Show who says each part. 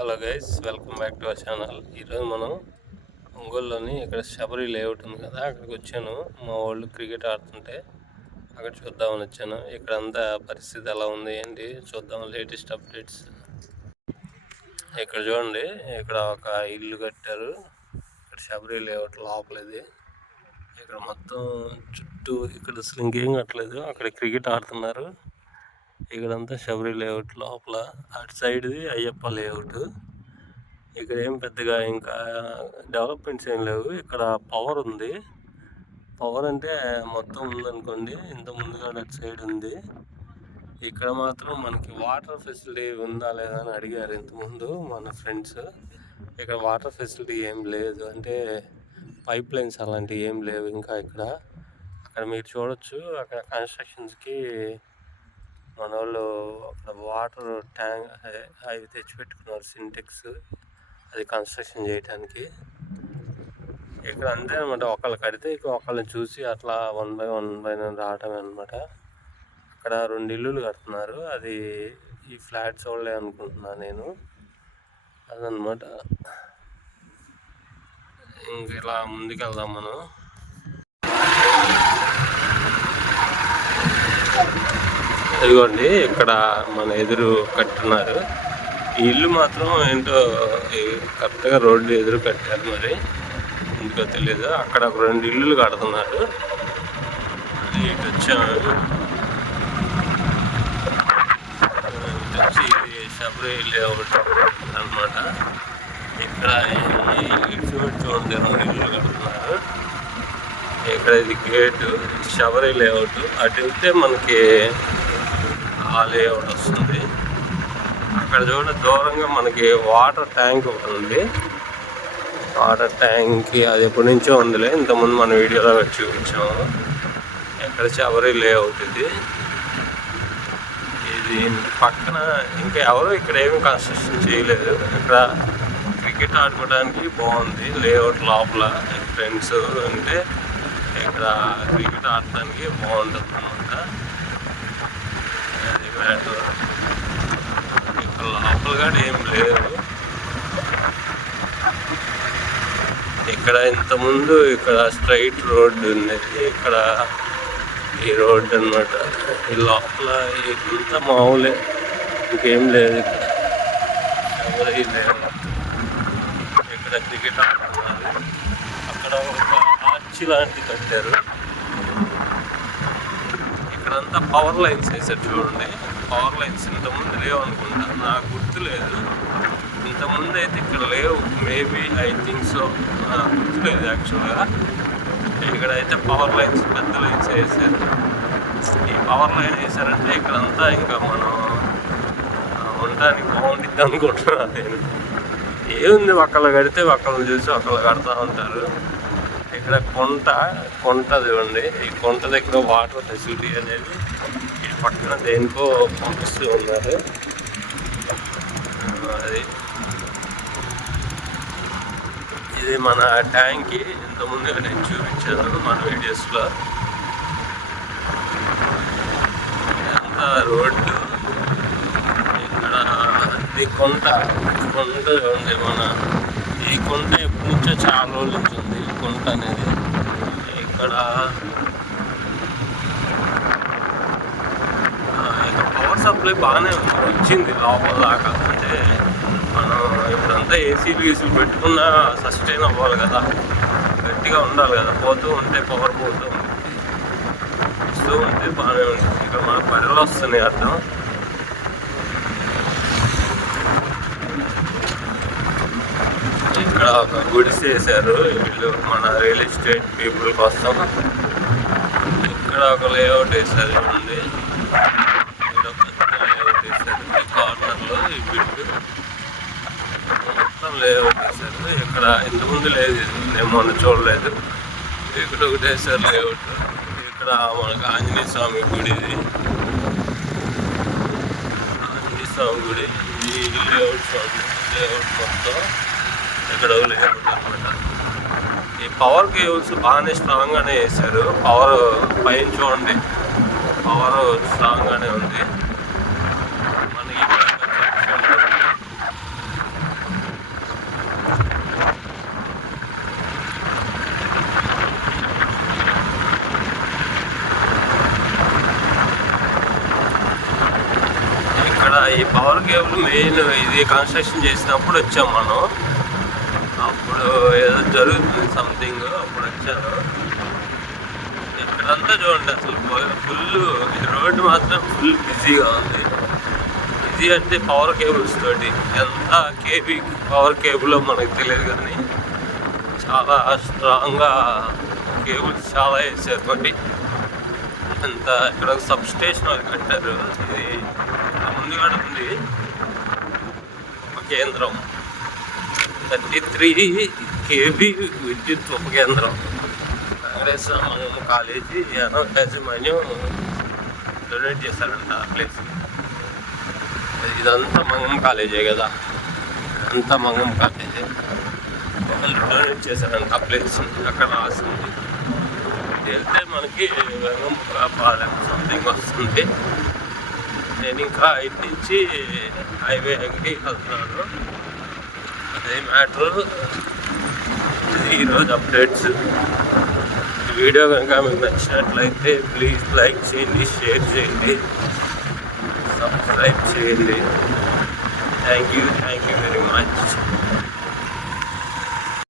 Speaker 1: Hello guys welcome back to our channel. ఈరోజు మనం ఒంగోలులోని ఇక్కడ శబరి లేఅవుట్ ఉంది కదా అక్కడికి వచ్చాను. మా వాళ్ళు క్రికెట్ ఆడుతుంటే అక్కడ చూద్దామని వచ్చాను. ఇక్కడ అంతా పరిస్థితి ఎలా ఉంది ఏంటి చూద్దాం లేటెస్ట్ అప్డేట్స్. ఇక్కడ చూడండి ఇక్కడ ఒక ఇల్లు కట్టారు. ఇక్కడ శబరి లేఅవుట్ లోపలిది ఇక్కడ మొత్తం చుట్టూ ఇక్కడ అసలు ఇంకేం కట్టలేదు. అక్కడ క్రికెట్ ఆడుతున్నారు. ఇక్కడంతా శబరి లేఅవుట్ లోపల అటు సైడ్ది అయ్యప్ప లేఅవుట్. ఇక్కడ ఏం పెద్దగా ఇంకా డెవలప్మెంట్స్ ఏం లేవు. ఇక్కడ పవర్ ఉంది. పవర్ అంటే మొత్తం ఉందనుకోండి ఇంత ముందుగా అటు సైడ్ ఉంది. ఇక్కడ మాత్రం మనకి వాటర్ ఫెసిలిటీ ఉందా లేదా అని అడిగారు ఇంతకుముందు మన ఫ్రెండ్స్. ఇక్కడ వాటర్ ఫెసిలిటీ ఏం లేదు. అంటే పైప్ లైన్స్ అలాంటివి ఏం లేవు ఇంకా ఇక్కడ. అక్కడ మీరు చూడొచ్చు అక్కడ కన్స్ట్రక్షన్స్కి మన వాళ్ళు అక్కడ వాటర్ ట్యాంక్ అవి తెచ్చిపెట్టుకున్నారు సింటెక్స్ అది కన్స్ట్రక్షన్ చేయడానికి ఇక్కడ అంతే అనమాట ఒకళ్ళు కడితే ఇక ఒకళ్ళని చూసి అట్లా one by one by one రావటం అనమాట అక్కడ రెండు ఇల్లులు కడుతున్నారు. అది ఈ ఫ్లాట్స్ వాళ్ళే అనుకుంటున్నాను నేను. అదనమాట ఇంక ఇలా ముందుకెళ్దాం మనం. ఇదిగోండి ఇక్కడ మన ఎదురు కట్టున్నారు. ఈ ఇల్లు మాత్రం ఏంటో కరెక్ట్గా రోడ్డు ఎదురు కట్టారు మరి. ఎందుకో తెలియదు అక్కడ ఒక రెండు ఇల్లులు కడుతున్నారు. ఇటు వచ్చాము వచ్చి ఇది శబరి లేఅవుట్ అనమాట ఇక్కడ ఈ ఇటు చూడండి రెండు ఇల్లు కడుతున్నారు. ఇక్కడ ఇది గేటు శబరి లేఅవుట్. అటు వెళ్తే మనకి ఆ లేఅవుట్ వస్తుంది. అక్కడ చూడ దూరంగా మనకి వాటర్ ట్యాంక్ ఒకటి ఉంది. వాటర్ ట్యాంక్కి అది ఎప్పటి నుంచో ఉందిలే. ఇంతకుముందు మన వీడియోలో చూపించాము. ఎక్కడ శబరి లేఅవుట్ ఇది. ఇది పక్కన ఇంకా ఎవరు ఇక్కడ ఏమి కన్స్ట్రక్షన్ చేయలేదు. ఇక్కడ క్రికెట్ ఆడుకోవడానికి బాగుంది. లేఅవుట్ లోపల ఫ్రెండ్స్ అంటే ఇక్కడ క్రికెట్ ఆడటానికి బాగుంటుంది అనమాట ఇక్కడ లోపల కానీ ఏం లేదు ఇక్కడ ఇంతకుముందు ఇక్కడ స్ట్రైట్ రోడ్డు ఉండేది ఇక్కడ ఈ రోడ్డు అనమాట ఈ లోపల ఇంత మామూలే. ఇంకేం లేదు ఇక్కడ. ఎవరీ లేదు. ఇక్కడ క్రికెట్ ఆడుతున్నారు అక్కడ ఒక ఆర్చి లాంటిది కట్టారు. అదంతా పవర్ లైన్స్ వేసారు చూడండి. పవర్ లైన్స్ ఇంతకుముందు లేవు అనుకుంటా. నాకు గుర్తు లేదు. ఇంతకుముందు అయితే ఇక్కడ లేవు. మేబీ ఐ థింక్ సో గుర్తు లేదు యాక్చువల్గా ఇక్కడైతే పవర్ లైన్స్ పెద్ద లైన్స్ వేసారు ఈ పవర్ లైన్ వేసారంటే ఇక్కడంతా ఇంకా మనం ఉండడానికి బాగుంటుంది అనుకుంటున్నాను నేను. ఏముంది ఒకళ్ళు కడితే ఒకళ్ళు చూసి ఒకళ్ళు కడతా ఉంటారు. ఇక్కడ కొంట కొంట చూడండి. ఈ కొంట దగ్గర వాటర్ ఫెసిలిటీ అనేది ఈ పక్కన దేనికో పంపిస్తూ ఉన్నారు. అది. ఇది మన ట్యాంక్కి ఇంతకుముందు నేను చూపించాను మన వీడియోస్లో ఎంత రోడ్డు. ఇక్కడ ఇది కొంట కొంట చూడండి మన ఈ కొంట ఎప్పటి నుంచో చాలా రోజులు ఉంటుంది ఉంది అనేది ఇక్కడ ఇక్కడ పవర్ సప్లై బాగానే వచ్చింది లోపల దాకా. అంటే మనం ఇప్పుడంతా ఏసీలు గీసీలు పెట్టుకున్నా సస్టైన్ అవ్వాలి కదా. గట్టిగా ఉండాలి కదా. పోతూ ఉంటే పవర్ పోతూ ఉంటుంది వస్తూ ఉంటే బాగానే ఉంటుంది. ఇక్కడ మనకు పనులు వస్తున్నాయి అర్థం? ఇక్కడ ఒక గుడిసె వేశారు వీళ్ళు మన రియల్ ఎస్టేట్ పీపుల్ కోసం. ఇక్కడ ఒక లేఅవుట్ వేశారు. చూడండి ఇక్కడ పెద్ద లేఅవుట్ వేశారు. ఈ కార్నర్లో ఈ బిల్డ్ మొత్తం లేఅవుట్ వేశారు. ఇక్కడ ఇంతకుముందు లేదు. నేను మొన్న చూడలేదు. ఇక్కడ ఒకటి వేశారు లేఅవుట్ ఇక్కడ మనకు ఆంజనేయ స్వామి గుడి ఇది. ఆంజనేయ స్వామి గుడి. ఈ లేఅవుట్ స్వామి. లేఅవుట్ మొత్తం ఇక్కడ ఈ పవర్ కేబుల్స్ బాగానే స్ట్రాంగ్గానే వేశారు. పవర్ పైన చూడండి. పవర్ స్ట్రాంగ్గానే ఉంది. ఇక్కడ ఈ పవర్ కేబుల్ మెయిన్ ఇది కన్స్ట్రక్షన్ చేసినప్పుడు వచ్చాం మనం. అప్పుడు ఏదో జరుగుతుంది సంథింగ్ అప్పుడు వచ్చాను. ఇక్కడంతా చూడండి అసలు ఫుల్ రోడ్డు మాత్రం ఫుల్ బిజీగా ఉంది. బిజీ అంటే పవర్ కేబుల్స్ తోటి. ఎంత కేబీ పవర్ కేబుల్ మనకు తెలియదు కానీ చాలా స్ట్రాంగ్గా కేబుల్స్ చాలా వేసారు కొన్ని అంత ఇక్కడ ఒక సబ్ స్టేషన్ అది కట్టారు. ఇది ముందు కూడా ఉంది. కేంద్రం. థర్టీ త్రీ కేబీ విద్యుత్ ఉప కేంద్రం. వెంకటేశ్వర కాలేజీ యాజమాన్యం డొనేట్ చేశారంట ఆ ప్లేస్. ఇదంతా మంగం కాలేజే కదా. అంతా మంగం కాలేజే. వాళ్ళు డొనేట్ చేశారంట ఆ ప్లేస్ అక్కడ రాసింది. వెళ్తే మనకి వెంగం పాలెం సంథింగ్ వస్తుంది. నేను ఇంకా ఇటు నుంచి హైవే ఎక్కి వెళ్తున్నాను. అదే మ్యాటర్ ఈరోజు అప్డేట్స్ వీడియో కనుక మీకు నచ్చినట్లయితే ప్లీజ్ లైక్ చేయండి షేర్ చేయండి. సబ్స్క్రైబ్ చేయండి. Thank you thank you very much